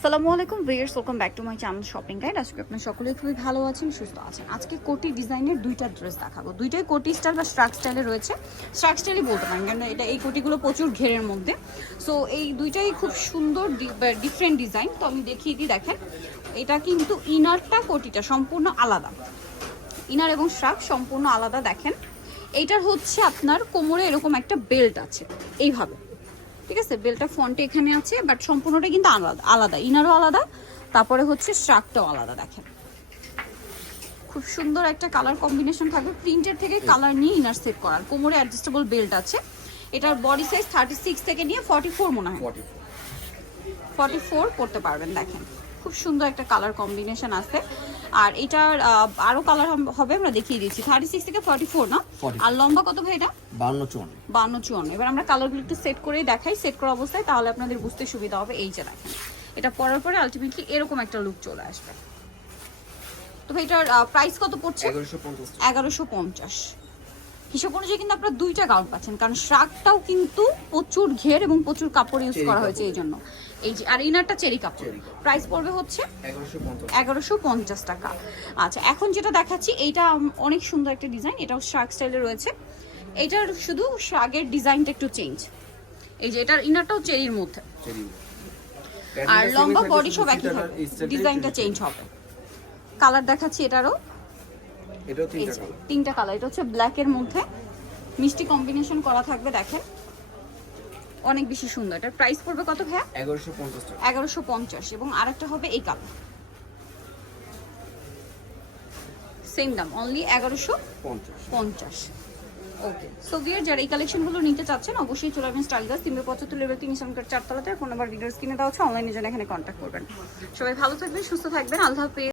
আসসালামু আলাইকুম viewers welcome back to my channel shopping guide আজকে আপনার সকলেই খুবই ভালো আছেন, সুস্থ আছেন। আজকে কোটি ডিজাইনের দুইটা ড্রেস দেখাবো। দুইটাই কোটি স্টাইল বা স্ট্রাক স্টাইলে রয়েছে। স্ট্রাক স্টাইলই বলতে পারেন কারণ এটা এই কোটিগুলো প্রচুর ঘেরের মধ্যে। সো এই দুইটাই খুব সুন্দর ডিফারেন্ট ডিজাইন তো আমি দেখিয়ে দিই, দেখেন। এটা কিন্তু ইনারটা কোটিটা সম্পূর্ণ আলাদা। ইনার এবং স্ট্রাক সম্পূর্ণ আলাদা, দেখেন। এইটার হচ্ছে আপনার কোমরে এরকম একটা বেল্ট আছে, এইভাবে। ঠিক আছে বেলটা ফন্টে এখানে আছে বাট সম্পূর্ণটা কিন্তু আলাদা আলাদা ইনারও আলাদা তারপরে হচ্ছে স্ট্রাকটাও আলাদা দেখেন। খুব সুন্দর একটা কালার কম্বিনেশন থাকবে প্রিন্টের থেকে কালার নিয়ে ইনার সেট করার কোমরে অ্যাডজাস্টেবল বেল্ট আছে। এটার বডি সাইজ থার্টি সিক্স থেকে নিয়ে ফর্টি ফোর মনে হয়। ফর্টি ফোর করতে পারবেন দেখেন। খুব সুন্দর একটা কালার কম্বিনেশন আছে। আর এটার আরও কালার হবে আমরা দেখিয়ে দিচ্ছি। থার্টি সিক্স থেকে ফর্টি ফোর না আর লম্বা কত ভাই এটা? বান্ন চুয়ান্ন বান্ন চুয়ান্ন এবার আমরা কালারগুলো একটু সেট করে দেখাই সেট করা অবস্থায় তাহলে আপনাদের বুঝতে সুবিধা হবে এই যে দেখেন। এটা পরার পরে আলটিমেটলি এরকম একটা লুক চলে আসবে। তো ভাই এটার প্রাইস কত পড়ছে? এগারোশো পঞ্চাশ। হিসাব অনুযায়ী কিন্তু আপনারা দুইটা গাউন পাচ্ছেন। কারণ শ্রাকটাও কিন্তু প্রচুর ঘের এবং প্রচুর কাপড় ইউজ করা হয়েছে এই জন্য। এই যে আর ইনারটা চেরি কাপড়। প্রাইস পড়বে হচ্ছে এগারোশো পঞ্চাশ। টাকা। আচ্ছা এখন যেটা দেখাচ্ছি এইটা অনেক সুন্দর একটা ডিজাইন এটাও শার্ক স্টাইলে রয়েছে। এইটার শুধু শার্কের ডিজাইনটা একটু চেঞ্জ এই যে এটার ইনারটাও চেরির মধ্যে। আর লম্বা বডি সব একই থাকবে। ডিজাইনটা চেঞ্জ হবে। কালার দেখাচ্ছি এটারও। এটাও তিনটা কালার তিনটা কালার এটা হচ্ছে ব্ল্যাকের মধ্যে। মিষ্টি কম্বিনেশন করা থাকবে দেখেন। অনেক বেশি সুন্দর। এটার প্রাইস পড়বে কত ভাইয়া? এগারোশো পঞ্চাশ টাকা। এগারোশো পঞ্চাশ। এবং আরেকটা হবে এই কালার সেম দাম অনলি এগারোশো পঞ্চাশ। পঞ্চাশ। ওকে সো বিয়ার যারা এই কালেকশনগুলো নিতে চাচ্ছেন অবশ্যই চলে আসবেন স্টাইল গাছ তিনশো পঁচাত্তর লেভেল তিন সংখ্যার চারতলাতে। ফোন নাম্বার দেওয়া হচ্ছে অনলাইনে জন্য এখানে কন্ট্যাক্ট করবেন। সবাই ভালো থাকবেন সুস্থ থাকবেন। আল্লাহ হাফেজ।